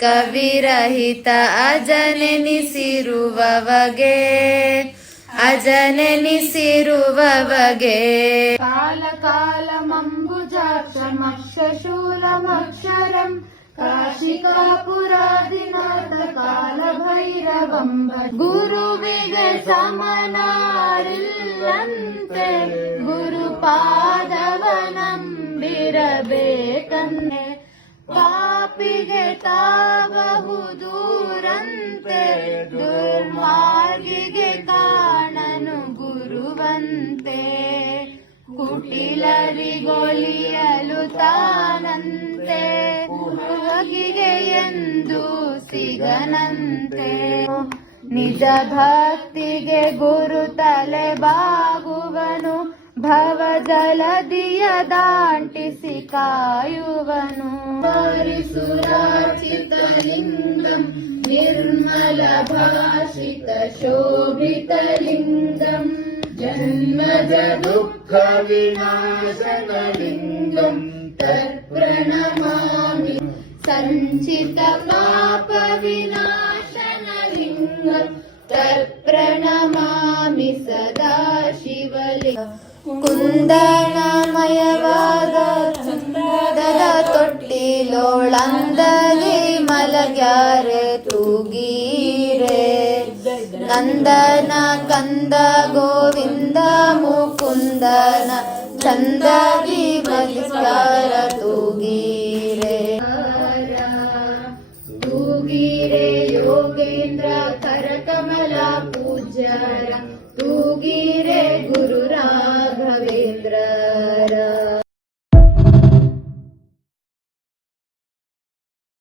ಕವಿರಹಿತ ಅಜನೆನಿಸಿರುವವಗೆ ಅಜನೆನಿಸಿರುವವಗೆ ಕಾಲ ಕಾಲಮಂಬುಜಾಕ್ಷಮಕ್ಷಶೂಲಮಕ್ಷರಂ ಕಾಶಿಕಾಪುರಾದಿನಾಥ ಕಾಲ ಭೈರವಂ ಗುರುವಿಗೆ ಸಮನಾರಿಲ್ಲಂತೆ ಗುರುಪಾದವನಂಬಿರಬೇಕಂತೆ ಪಾಪಿಗೆ ತಾಬಹುದೂರಂತೆ ದುರ್ಮಾರ್ಗಿಗೆ ಕಾಣನು ಗುರುವಂತೆ ಕುಟಿಲರಿಗೊಲಿಯಲು ತಾನಂತೆ ಬಗೆಗೆ ಎಂದು ಸಿಗನಂತೆ ನಿಜ ಭಕ್ತಿಗೆ ಗುರು ತಲೆ ಬಾಗುವನು ಭವ ಜಲದಿಯ ದಾಂಟಿಸಿ ಕಾಯುವನು ಸುರಾಚಿತಲಿಂಗಂ ನಿರ್ಮಲ ಭಾಷಿತ ಶೋಭಿತಲಿಂಗಂ ಜನ್ಮಜ ದುಃಖ ವಿನಾಶನಲಿಂಗಂ ತತ್ಪ್ರಣಮಾಮಿ ಸಂಚಿತ ಪಾಪ ವಿನಾಶನಲಿಂಗಂ ತತ್ಪ್ರಣಮಾಮಿ ಸದಾ ಶಿವಲಿಂಗಂ ಕುಂದಣಮಯವಾದ ಚಂದದ ತೊಟ್ಟಿಲೋಳಂದಲಿ ಮಲಗ್ಯಾರೆ ತೂಗೀರೆ ನಂದನ ಕಂದ ಗೋವಿಂದ ಮುಕುಂದನ ಚಂದದಿ ಮಲಗ್ಯಾರ ತೂಗೀರೆ ತೂಗೀರೆ ಯೋಗೇಂದ್ರ ಕರಕಮಲ ಪೂಜ್ಯರ ತೂಗೀರೆ